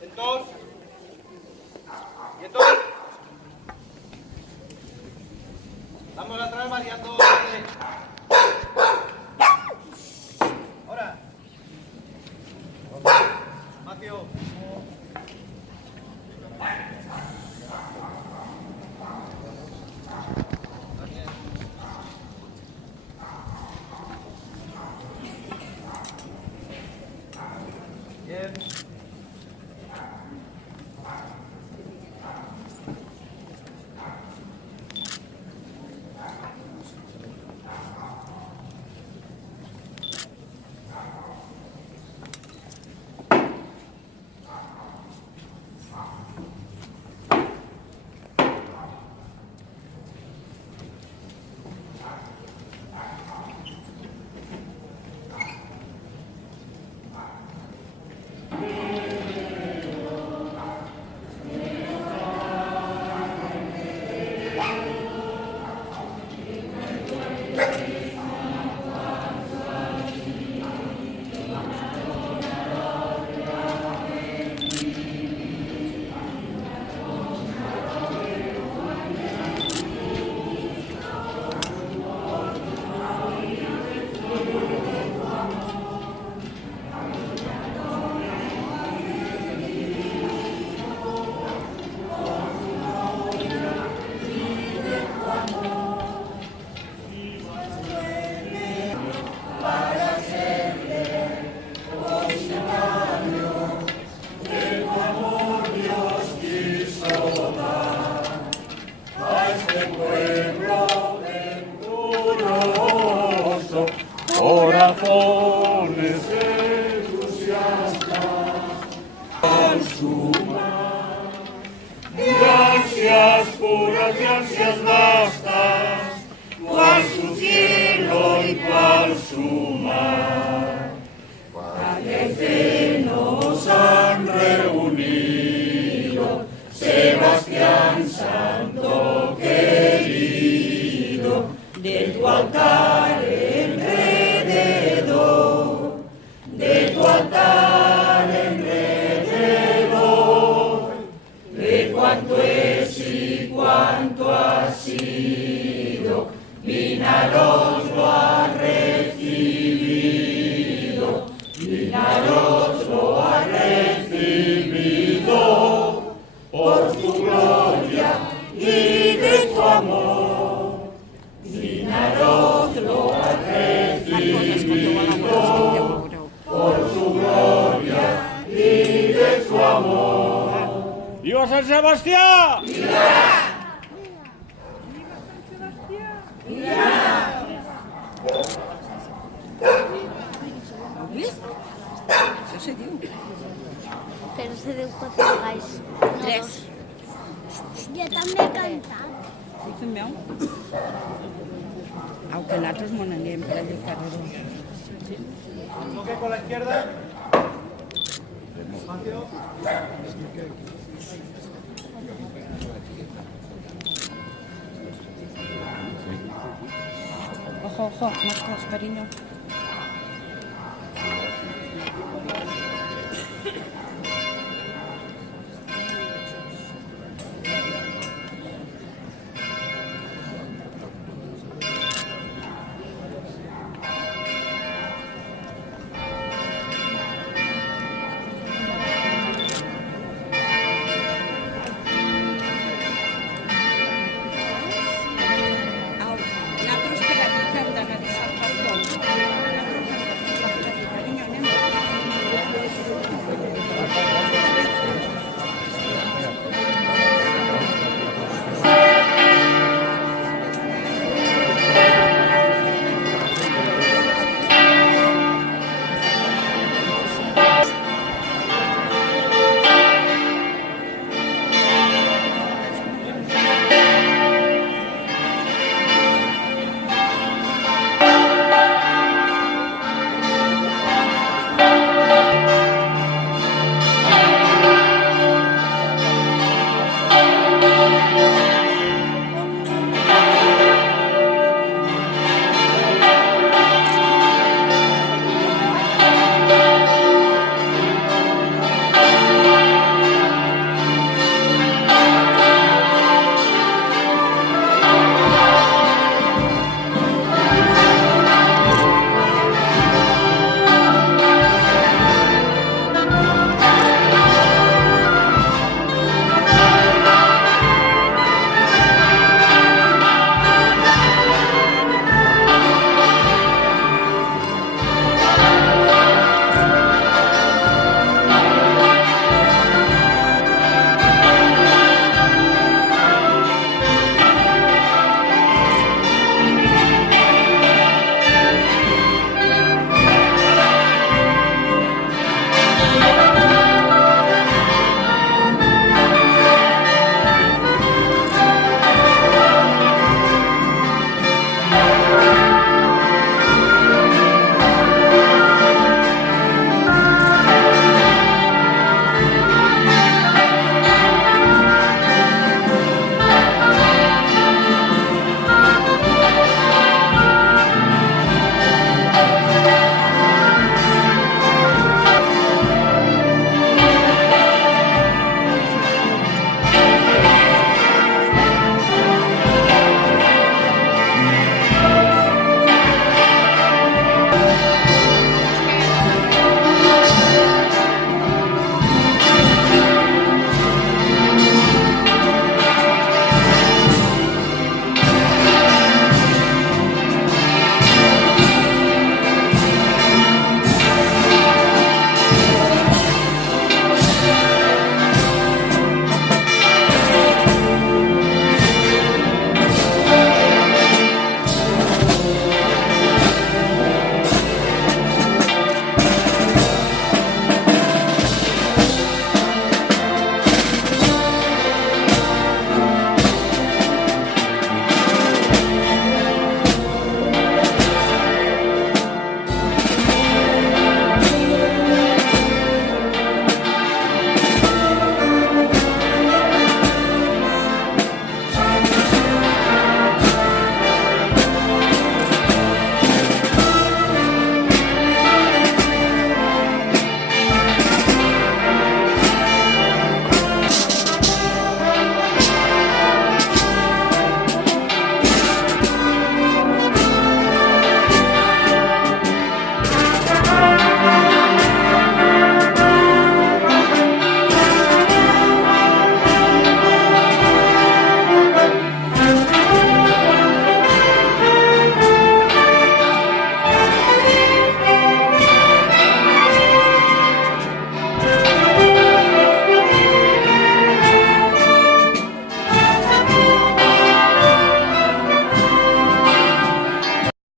Quietos. Quietos. Vamos atrás variando. Ahora. Macio. Bien. Corazones entusiastas, consuma. Gracias puras y ansias vastas, cual su cielo y cual su mar. Parece nos han reunido, Sebastián Santo querido, de tu altar enrededor, de tu altar enrededor, de cuánto es y cuánto ha sido, Vinaroz lo ha recibido, Vinaroz lo ha recibido, por tu gloria y de tu amor. Vinaroz lo ha recibido, por su gloria y de su amor. ¡Viva San Sebastián! ¡Viva! Això se diu. Però se diu 4 galls. 3. Jo també he cantat. Sí, fem veu? Aunque nosaltres m'ho anem per allà al carreró. Toque con la izquierda. Macio. Ojo, ojo, Marcos, cariño.